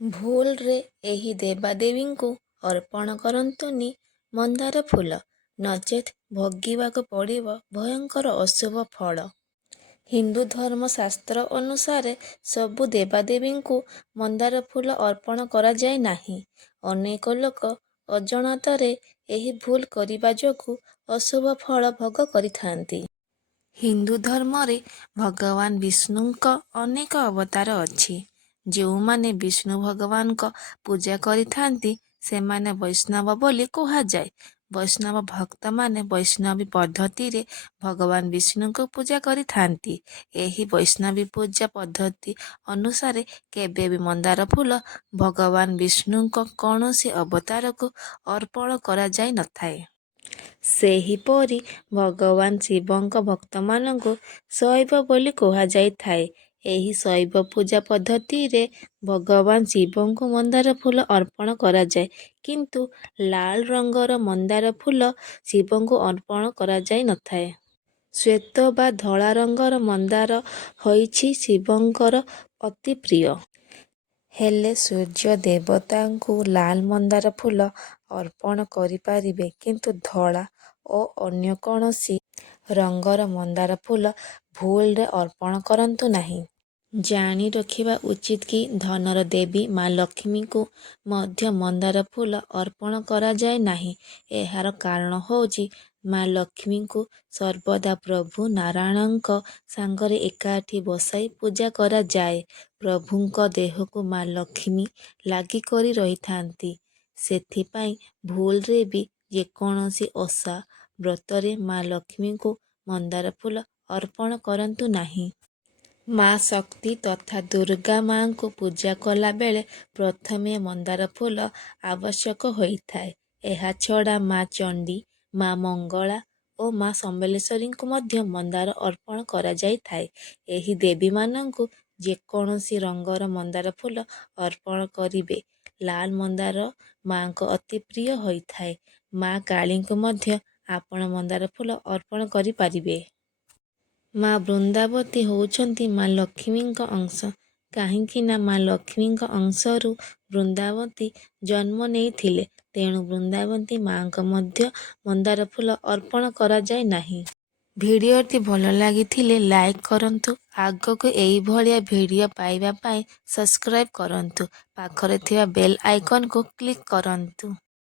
ଭୁଲରେ ଏହି ଦେବାଦେବୀଙ୍କୁ ଅର୍ପଣ କରନ୍ତୁନି ମନ୍ଦାର ଫୁଲ, ନଚେତ୍ ଭୋଗିବାକୁ ପଡ଼ିବ ଭୟଙ୍କର ଅଶୁଭ ଫଳ। ହିନ୍ଦୁ ଧର୍ମଶାସ୍ତ୍ର ଅନୁସାରେ ସବୁ ଦେବାଦେବୀଙ୍କୁ ମନ୍ଦାର ଫୁଲ ଅର୍ପଣ କରାଯାଏ ନାହିଁ। ଅନେକ ଲୋକ ଅଜାଣତରେ ଏହି ଭୁଲ କରିବା ଯୋଗୁଁ ଅଶୁଭ ଫଳ ଭୋଗ କରିଥାନ୍ତି। ହିନ୍ଦୁ ଧର୍ମରେ ଭଗବାନ ବିଷ୍ଣୁଙ୍କ ଅନେକ ଅବତାର ଅଛି। ଯେଉଁମାନେ ବିଷ୍ଣୁ ଭଗବାନଙ୍କ ପୂଜା କରିଥାନ୍ତି ସେମାନେ ବୈଷ୍ଣବ ବୋଲି କୁହାଯାଏ। ବୈଷ୍ଣବ ଭକ୍ତମାନେ ବୈଷ୍ଣବୀ ପଦ୍ଧତିରେ ଭଗବାନ ବିଷ୍ଣୁଙ୍କୁ ପୂଜା କରିଥାନ୍ତି। ଏହି ବୈଷ୍ଣବୀ ପୂଜା ପଦ୍ଧତି ଅନୁସାରେ କେବେ ବି ମନ୍ଦାର ଫୁଲ ଭଗବାନ ବିଷ୍ଣୁଙ୍କ କୌଣସି ଅବତାରକୁ ଅର୍ପଣ କରାଯାଇ ନଥାଏ। ସେହିପରି ଭଗବାନ ଶିବଙ୍କ ଭକ୍ତମାନଙ୍କୁ ଶୈବ ବୋଲି କୁହାଯାଇଥାଏ। ଏହି ଶୈବ ପୂଜା ପଦ୍ଧତିରେ ଭଗବାନ ଶିବଙ୍କୁ ମନ୍ଦାର ଫୁଲ ଅର୍ପଣ କରାଯାଏ, କିନ୍ତୁ ଲାଲ ରଙ୍ଗର ମନ୍ଦାର ଫୁଲ ଶିବଙ୍କୁ ଅର୍ପଣ କରାଯାଇ ନଥାଏ। ଶ୍ୱେତ ବା ଧଳା ରଙ୍ଗର ମନ୍ଦାର ହୋଇଛି ଶିବଙ୍କର ଅତି ପ୍ରିୟ। ହେଲେ ସୂର୍ଯ୍ୟ ଦେବତାଙ୍କୁ ଲାଲ ମନ୍ଦାର ଫୁଲ ଅର୍ପଣ କରିପାରିବେ, କିନ୍ତୁ ଧଳା ଓ ଅନ୍ୟ କୌଣସି ରଙ୍ଗର ମନ୍ଦାର ଫୁଲ ଭୁଲରେ ଅର୍ପଣ କରନ୍ତୁ ନାହିଁ। ଜାଣି ରଖିବା ଉଚିତ କି ଧନର ଦେବୀ ମା ଲକ୍ଷ୍ମୀଙ୍କୁ ମଧ୍ୟ ମନ୍ଦାର ଫୁଲ ଅର୍ପଣ କରାଯାଏ ନାହିଁ। ଏହାର କାରଣ ହେଉଛି ମା ଲକ୍ଷ୍ମୀଙ୍କୁ ସର୍ବଦା ପ୍ରଭୁ ନାରାୟଣଙ୍କ ସାଙ୍ଗରେ ଏକାଠି ବସାଇ ପୂଜା କରାଯାଏ। ପ୍ରଭୁଙ୍କ ଦେହକୁ ମା ଲକ୍ଷ୍ମୀ ଲାଗି କରି ରହିଥାନ୍ତି। ସେଥିପାଇଁ ଭୁଲରେ ବି ଯେକୌଣସି ଓଷା ବ୍ରତରେ ମା ଲକ୍ଷ୍ମୀଙ୍କୁ ମନ୍ଦାର ଫୁଲ ଅର୍ପଣ କରନ୍ତୁ ନାହିଁ। ମା ଶକ୍ତି ତଥା ଦୁର୍ଗା ମାଙ୍କୁ ପୂଜା କଲାବେଳେ ପ୍ରଥମେ ମନ୍ଦାର ଫୁଲ ଆବଶ୍ୟକ ହୋଇଥାଏ। ଏହାଛଡ଼ା ମା ଚଣ୍ଡୀ, ମା ମଙ୍ଗଳା ଓ ମା ସମଲେଶ୍ୱରୀଙ୍କୁ ମଧ୍ୟ ମନ୍ଦାର ଅର୍ପଣ କରାଯାଇଥାଏ। ଏହି ଦେବୀମାନଙ୍କୁ ଯେକୌଣସି ରଙ୍ଗର ମନ୍ଦାର ଫୁଲ ଅର୍ପଣ କରିବେ। ଲାଲ ମନ୍ଦାର ମାଙ୍କ ଅତି ପ୍ରିୟ ହୋଇଥାଏ। ମା କାଳୀଙ୍କୁ ମଧ୍ୟ ଆପଣ ମନ୍ଦାର ଫୁଲ ଅର୍ପଣ କରିପାରିବେ। ମା ବୃନ୍ଦାବତୀ ହେଉଛନ୍ତି ମା ଲକ୍ଷ୍ମୀଙ୍କ ଅଂଶ। କାହିଁକି ନା ମା ଲକ୍ଷ୍ମୀଙ୍କ ଅଂଶରୁ ବୃନ୍ଦାବତୀ ଜନ୍ମ ନେଇଥିଲେ। ତେଣୁ ବୃନ୍ଦାବତୀ ମାଙ୍କ ମଧ୍ୟ ମନ୍ଦାର ଫୁଲ ଅର୍ପଣ କରାଯାଏ ନାହିଁ। ଭିଡ଼ିଓଟି ଭଲ ଲାଗିଥିଲେ ଲାଇକ୍ କରନ୍ତୁ। ଆଗକୁ ଏଇଭଳିଆ ଭିଡ଼ିଓ ପାଇବା ପାଇଁ ସବସ୍କ୍ରାଇବ୍ କରନ୍ତୁ। ପାଖରେ ଥିବା ବେଲ୍ ଆଇକନ୍କୁ କ୍ଲିକ୍ କରନ୍ତୁ।